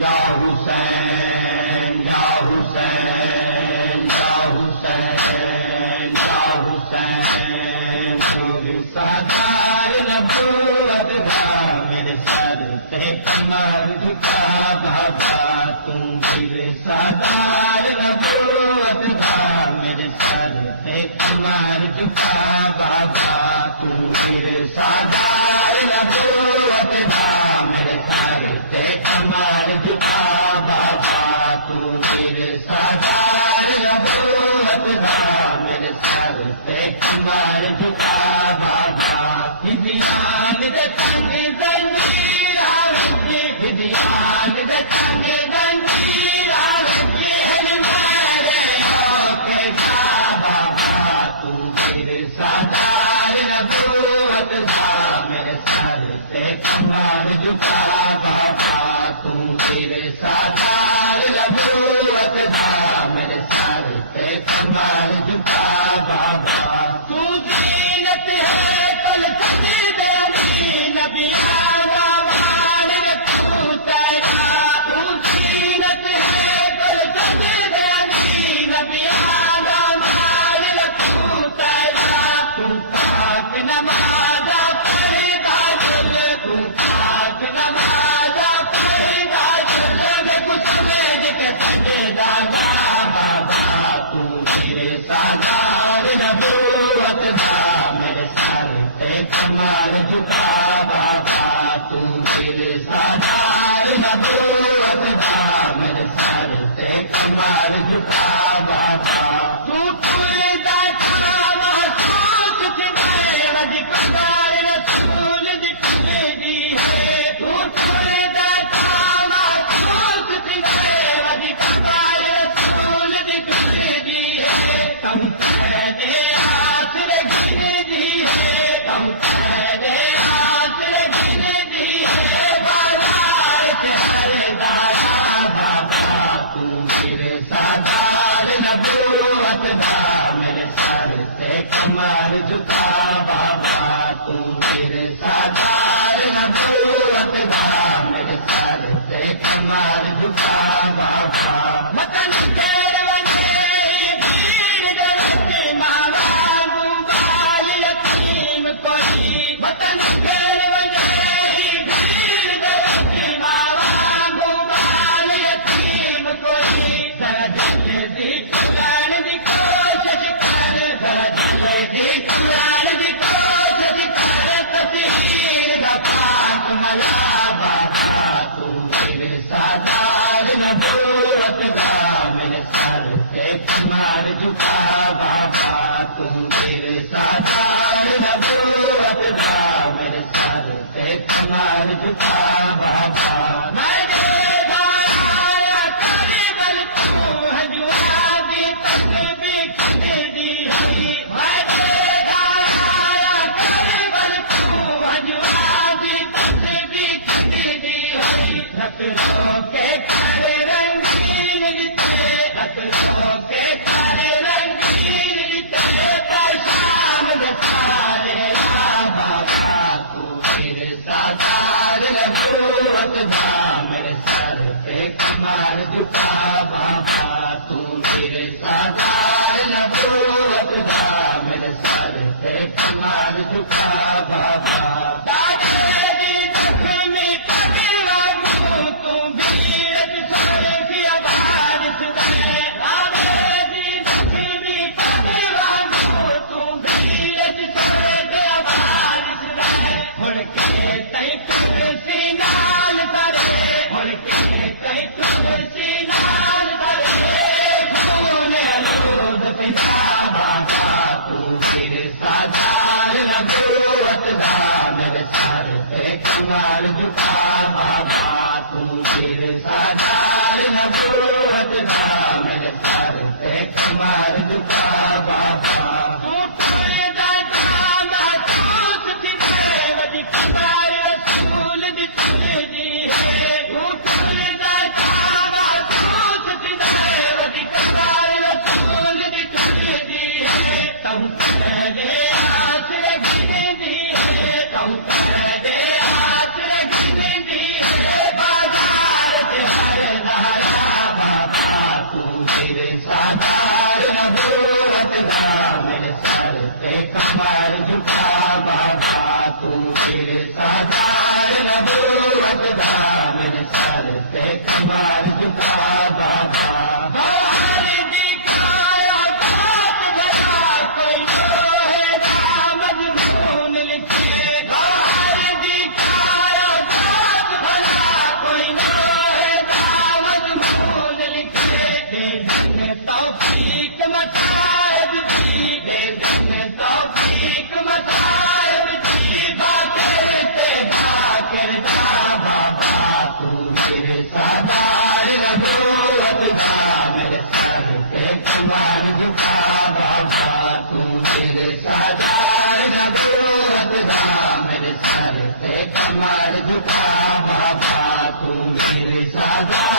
یا حسین یا حسین یا حسین یا حسین میرے سردار نبوت کا میرے سر پہ کمر جھکا بابا تم میرے سردار نبوت کا میرے سر پہ کمر جھکا بابا تم میرے سردار نبوت کا میرے سر پہ کمر جھکا بابا تم میرے سردار نبوت کا میرے سر پہ کمر جھکا بابا ہدیان دے تنگ زنجیر آرزی ہدیان دے تنگ زنجیر آرزی میرے کے جا بابا تم میرے سردار نبوت کا میرے سر پہ کمر جھکا بابا تم میرے سردار نبوت کا میرے سر پہ کمر جھکا بابا تو زینت ہے کل سجے دے نبیاں کا مان تو تیرا تو زینت ہے کل سجے دے نبیاں کا مان تو تیرا تم پاک نماز پڑھے داخل تم پاک نماز پڑھے داخل میں کچھ سمجھ کے سجے دادا بابا تم میرے سردار نبوت کا میرے سر پہ کمر جھکا بابا تم میرے سردار نبوت کا میرے سر پہ کمر جھکا بابا تو تلدا کام سوچ جائے مجھ کمر رسول دکھے دی ہے تو تلدا کام سوچ جائے مجھ کمر رسول دکھے دی ہے تم کہنے آسر گھر دی ہے تم کہنے آسر گھر دی ہے بازار چہرے دارا بابا تم میرے سردار نبوت کا میرے سر پہ کمر جھکا بابا تم میرے سردار نبوت کا میرے سر پہ کمر جھکا بابا وطن شیر بنے بھیڑ درخت ماوا گنبال یتیم کوئی وطن شیر بنے بھیڑ درخت ماوا گنبال یتیم کوئی ذرا جلدی کھلان دی کوشش کر ذرا جلدی کھلان دی کوشش کر تصویر کا پاک ملا بابا تم میرے سردار نبوت کا میرے سر پہ کمر جھکا بابا تم میرے سردار نبوت کا میرے سر پہ کمر جھکا بابا میرے دایا کربل تو ہجوادی تسبیح کھے دی میرے دایا کربل تو ہجوادی تسبیح کھے دی لکڑوں کے گھر رنگین لکڑوں کے گھر رنگین شام سارے بابا تو میرے سردار نبوت کا میرے سر پہ کمر جھکا بابا تم میرے سردار نبوت کا میرے سر پہ کمر جھکا بابا تاجے زخمی پگڑا تم بیرت چھوڑ کے آباد سے تاجے زخمی پگڑا تم بیرت چھوڑ کے آباد سے مڑ کے تئی کرسی نال سرے مڑ کے تئی کرسی نال سرے بھولے لوگ پتا بابا تم میرے سردار نبوت کا میرے سر پہ کمر جھکا بابا تم میرے سردار نبوت کا میرے سر پہ کمر جھکا بابا تو تلدا کام سوچ جائے مجھ کمر رسول دکھے دی ہے تو تلدا کام سادہ